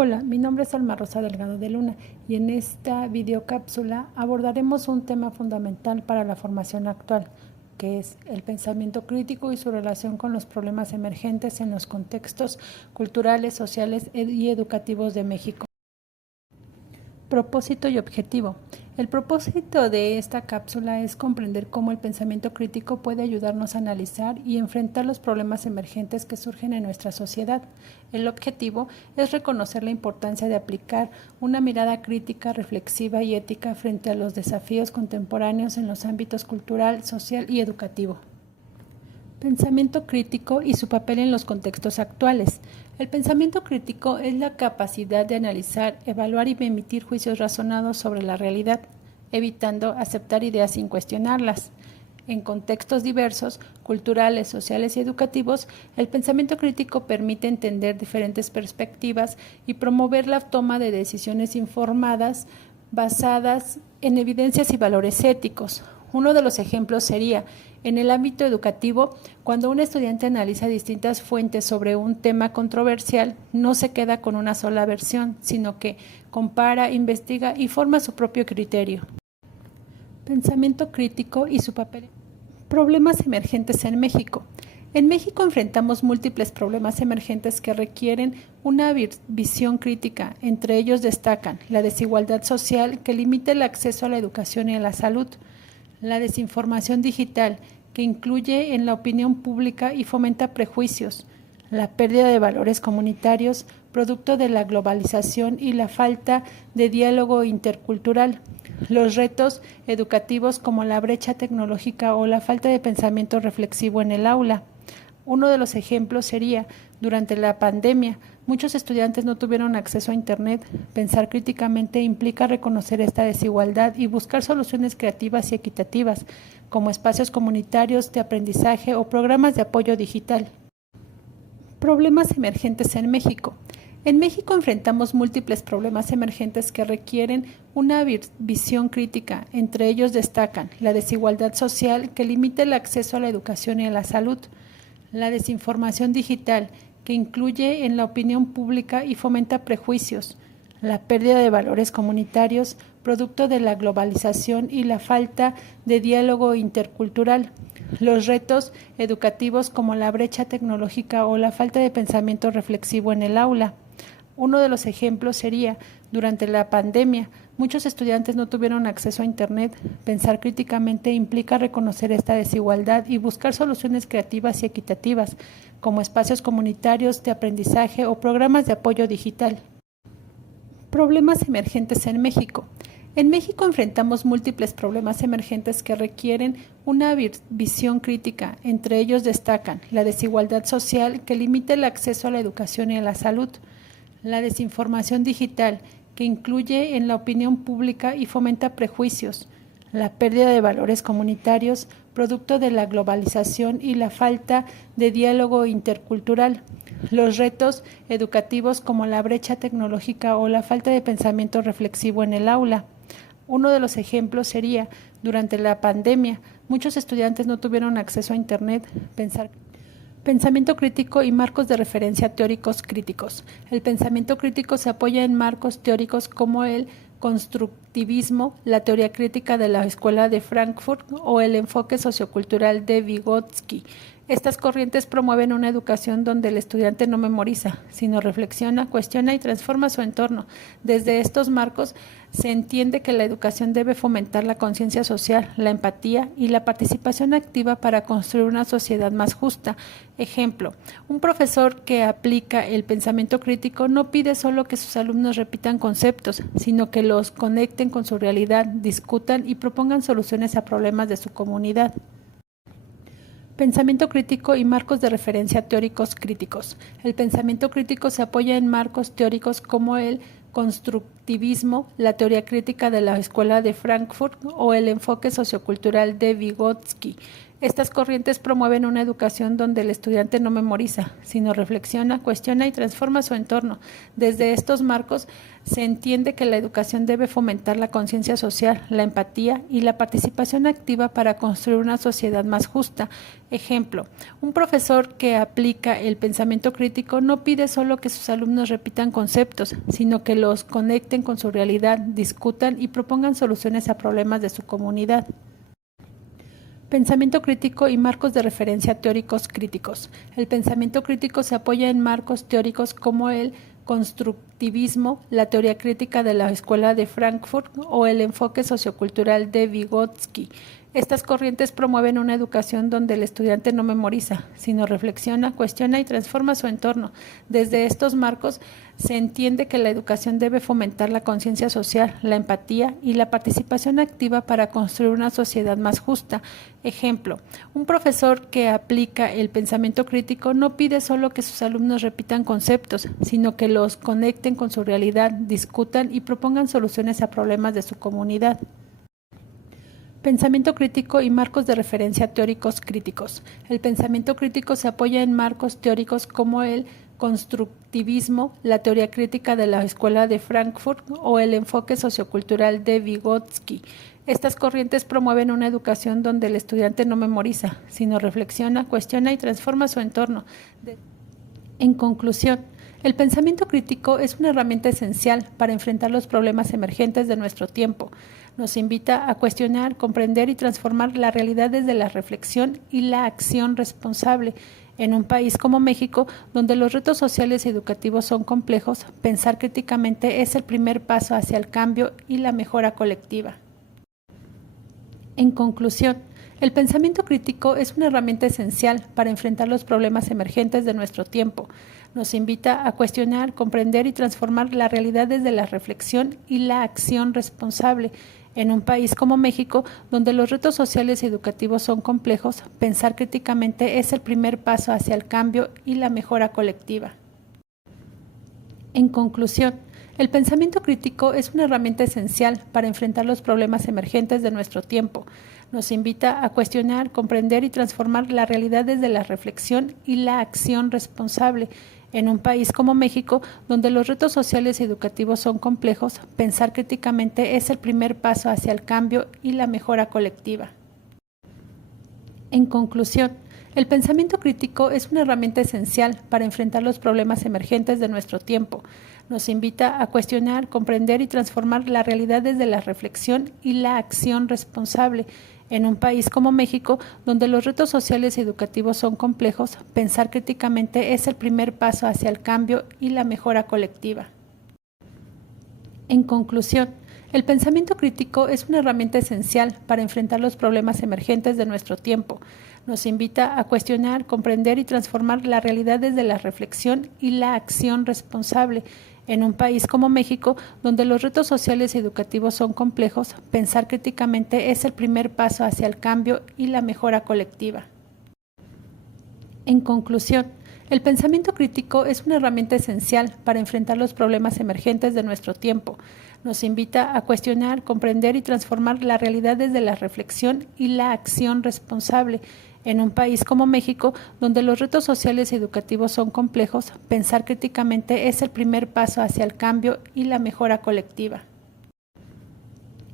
Hola, mi nombre es Alma Rosa Delgado de Luna y en esta videocápsula abordaremos un tema fundamental para la formación actual, que es el pensamiento crítico y su relación con los problemas emergentes en los contextos culturales, sociales y educativos de México. Propósito y objetivo. El propósito de esta cápsula es comprender cómo el pensamiento crítico puede ayudarnos a analizar y enfrentar los problemas emergentes que surgen en nuestra sociedad. El objetivo es reconocer la importancia de aplicar una mirada crítica, reflexiva y ética frente a los desafíos contemporáneos en los ámbitos cultural, social y educativo. Pensamiento crítico y su papel en los contextos actuales. El pensamiento crítico es la capacidad de analizar, evaluar y emitir juicios razonados sobre la realidad, evitando aceptar ideas sin cuestionarlas. En contextos diversos, culturales, sociales y educativos, el pensamiento crítico permite entender diferentes perspectivas y promover la toma de decisiones informadas basadas en evidencias y valores éticos. Uno de los ejemplos sería, en el ámbito educativo, cuando un estudiante analiza distintas fuentes sobre un tema controversial, no se queda con una sola versión, sino que compara, investiga y forma su propio criterio. Pensamiento crítico y su papel. Problemas emergentes en México. En México enfrentamos múltiples problemas emergentes que requieren una visión crítica. Entre ellos destacan la desigualdad social que limita el acceso a la educación y a la salud, la desinformación digital, que incluye en la opinión pública y fomenta prejuicios, la pérdida de valores comunitarios, producto de la globalización y la falta de diálogo intercultural, los retos educativos como la brecha tecnológica o la falta de pensamiento reflexivo en el aula. Uno de los ejemplos sería, durante la pandemia, muchos estudiantes no tuvieron acceso a Internet. Pensar críticamente implica reconocer esta desigualdad y buscar soluciones creativas y equitativas, como espacios comunitarios de aprendizaje o programas de apoyo digital. Problemas emergentes en México. En México enfrentamos múltiples problemas emergentes que requieren una visión crítica. Entre ellos destacan la desigualdad social que limita el acceso a la educación y a la salud, la desinformación digital, que incluye en la opinión pública y fomenta prejuicios, la pérdida de valores comunitarios, producto de la globalización y la falta de diálogo intercultural, los retos educativos como la brecha tecnológica o la falta de pensamiento reflexivo en el aula. Uno de los ejemplos sería, durante la pandemia, muchos estudiantes no tuvieron acceso a Internet. Pensar críticamente implica reconocer esta desigualdad y buscar soluciones creativas y equitativas, como espacios comunitarios de aprendizaje o programas de apoyo digital. Problemas emergentes en México. En México enfrentamos múltiples problemas emergentes que requieren una visión crítica. Entre ellos destacan la desigualdad social que limita el acceso a la educación y a la salud, la desinformación digital, que incluye en la opinión pública y fomenta prejuicios, la pérdida de valores comunitarios, producto de la globalización y la falta de diálogo intercultural, los retos educativos como la brecha tecnológica o la falta de pensamiento reflexivo en el aula. Uno de los ejemplos sería, durante la pandemia, muchos estudiantes no tuvieron acceso a Internet. Pensamiento crítico y marcos de referencia teóricos críticos. El pensamiento crítico se apoya en marcos teóricos como el constructivismo, la teoría crítica de la Escuela de Frankfurt o el enfoque sociocultural de Vygotsky. Estas corrientes promueven una educación donde el estudiante no memoriza, sino reflexiona, cuestiona y transforma su entorno. Desde estos marcos se entiende que la educación debe fomentar la conciencia social, la empatía y la participación activa para construir una sociedad más justa. Ejemplo, un profesor que aplica el pensamiento crítico no pide solo que sus alumnos repitan conceptos, sino que los conecten con su realidad, discutan y propongan soluciones a problemas de su comunidad. Pensamiento crítico y marcos de referencia teóricos críticos. El pensamiento crítico se apoya en marcos teóricos como el constructivismo, la teoría crítica de la Escuela de Frankfurt o el enfoque sociocultural de Vygotsky. Estas corrientes promueven una educación donde el estudiante no memoriza, sino reflexiona, cuestiona y transforma su entorno. Desde estos marcos se entiende que la educación debe fomentar la conciencia social, la empatía y la participación activa para construir una sociedad más justa. Ejemplo, un profesor que aplica el pensamiento crítico no pide solo que sus alumnos repitan conceptos, sino que los conecten con su realidad, discutan y propongan soluciones a problemas de su comunidad. Pensamiento crítico y marcos de referencia teóricos críticos. El pensamiento crítico se apoya en marcos teóricos como el constructivismo, la teoría crítica de la Escuela de Frankfurt o el enfoque sociocultural de Vygotsky. Estas corrientes promueven una educación donde el estudiante no memoriza, sino reflexiona, cuestiona y transforma su entorno. Desde estos marcos se entiende que la educación debe fomentar la conciencia social, la empatía y la participación activa para construir una sociedad más justa. Ejemplo, un profesor que aplica el pensamiento crítico no pide solo que sus alumnos repitan conceptos, sino que los conecten con su realidad, discutan y propongan soluciones a problemas de su comunidad. Pensamiento crítico y marcos de referencia teóricos críticos. El pensamiento crítico se apoya en marcos teóricos como el constructivismo, la teoría crítica de la Escuela de Frankfurt o el enfoque sociocultural de Vygotsky. Estas corrientes promueven una educación donde el estudiante no memoriza, sino reflexiona, cuestiona y transforma su entorno. En conclusión, el pensamiento crítico es una herramienta esencial para enfrentar los problemas emergentes de nuestro tiempo. Nos invita a cuestionar, comprender y transformar la realidad desde la reflexión y la acción responsable. En un país como México, donde los retos sociales y educativos son complejos, pensar críticamente es el primer paso hacia el cambio y la mejora colectiva. En conclusión, el pensamiento crítico es una herramienta esencial para enfrentar los problemas emergentes de nuestro tiempo. Nos invita a cuestionar, comprender y transformar la realidad desde la reflexión y la acción responsable. En un país como México, donde los retos sociales y educativos son complejos, pensar críticamente es el primer paso hacia el cambio y la mejora colectiva. En conclusión, el pensamiento crítico es una herramienta esencial para enfrentar los problemas emergentes de nuestro tiempo. Nos invita a cuestionar, comprender y transformar la realidad desde la reflexión y la acción responsable. En un país como México, donde los retos sociales y educativos son complejos, pensar críticamente es el primer paso hacia el cambio y la mejora colectiva. En conclusión, el pensamiento crítico es una herramienta esencial para enfrentar los problemas emergentes de nuestro tiempo. Nos invita a cuestionar, comprender y transformar la realidad desde la reflexión y la acción responsable. En un país como México, donde los retos sociales y educativos son complejos, pensar críticamente es el primer paso hacia el cambio y la mejora colectiva. En conclusión, el pensamiento crítico es una herramienta esencial para enfrentar los problemas emergentes de nuestro tiempo. Nos invita a cuestionar, comprender y transformar la realidad desde la reflexión y la acción responsable. En un país como México, donde los retos sociales y educativos son complejos, pensar críticamente es el primer paso hacia el cambio y la mejora colectiva. En conclusión, el pensamiento crítico es una herramienta esencial para enfrentar los problemas emergentes de nuestro tiempo. Nos invita a cuestionar, comprender y transformar la realidad desde la reflexión y la acción responsable. En un país como México, donde los retos sociales y educativos son complejos, pensar críticamente es el primer paso hacia el cambio y la mejora colectiva.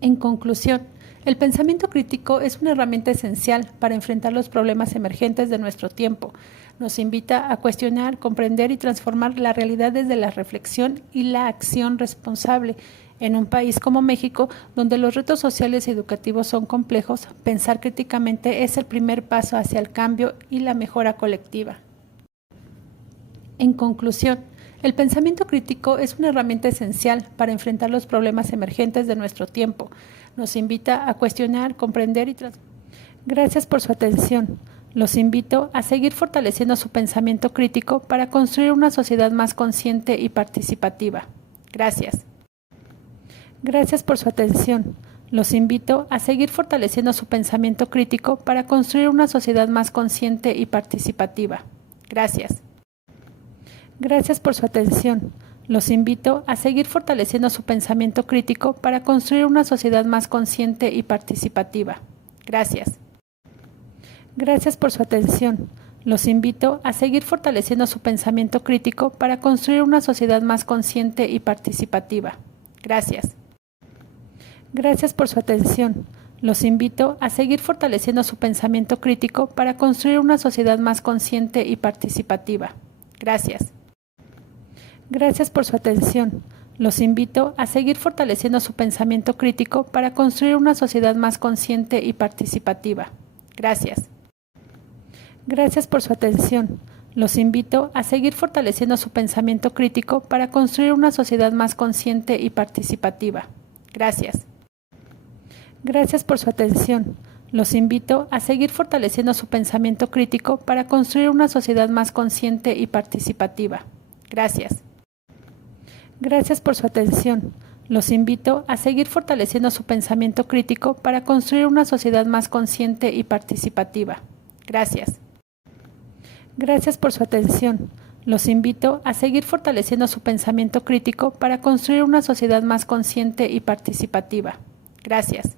En conclusión, el pensamiento crítico es una herramienta esencial para enfrentar los problemas emergentes de nuestro tiempo. Nos invita a cuestionar, comprender y transformar la realidad desde la reflexión y la acción responsable. En un país como México, donde los retos sociales y educativos son complejos, pensar críticamente es el primer paso hacia el cambio y la mejora colectiva. En conclusión, el pensamiento crítico es una herramienta esencial para enfrentar los problemas emergentes de nuestro tiempo. Nos invita a cuestionar, comprender y transformar. Gracias por su atención. Los invito a seguir fortaleciendo su pensamiento crítico para construir una sociedad más consciente y participativa. Gracias. Gracias por su atención. Los invito a seguir fortaleciendo su pensamiento crítico para construir una sociedad más consciente y participativa. Gracias. Gracias por su atención. Los invito a seguir fortaleciendo su pensamiento crítico para construir una sociedad más consciente y participativa. Gracias. Gracias por su atención. Los invito a seguir fortaleciendo su pensamiento crítico para construir una sociedad más consciente y participativa. Gracias. Gracias por su atención. Los invito a seguir fortaleciendo su pensamiento crítico para construir una sociedad más consciente y participativa. Gracias. Gracias por su atención. Los invito a seguir fortaleciendo su pensamiento crítico para construir una sociedad más consciente y participativa. Gracias. Gracias por su atención. Los invito a seguir fortaleciendo su pensamiento crítico para construir una sociedad más consciente y participativa. Gracias. Gracias por su atención. Los invito a seguir fortaleciendo su pensamiento crítico para construir una sociedad más consciente y participativa. Gracias. Gracias por su atención. Los invito a seguir fortaleciendo su pensamiento crítico para construir una sociedad más consciente y participativa. Gracias. Gracias por su atención. Los invito a seguir fortaleciendo su pensamiento crítico para construir una sociedad más consciente y participativa. Gracias.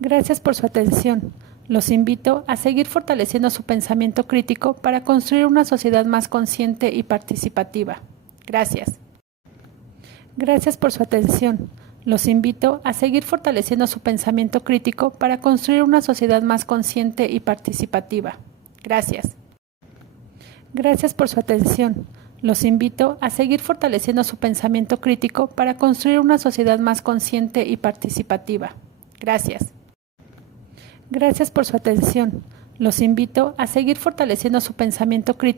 Gracias por su atención. Los invito a seguir fortaleciendo su pensamiento crítico para construir una sociedad más consciente y participativa. Gracias. Gracias por su atención. Los invito a seguir fortaleciendo su pensamiento crítico para construir una sociedad más consciente y participativa. Gracias. Gracias por su atención. Los invito a seguir fortaleciendo su pensamiento crítico para construir una sociedad más consciente y participativa. Gracias. Gracias por su atención. Los invito a seguir fortaleciendo su pensamiento crítico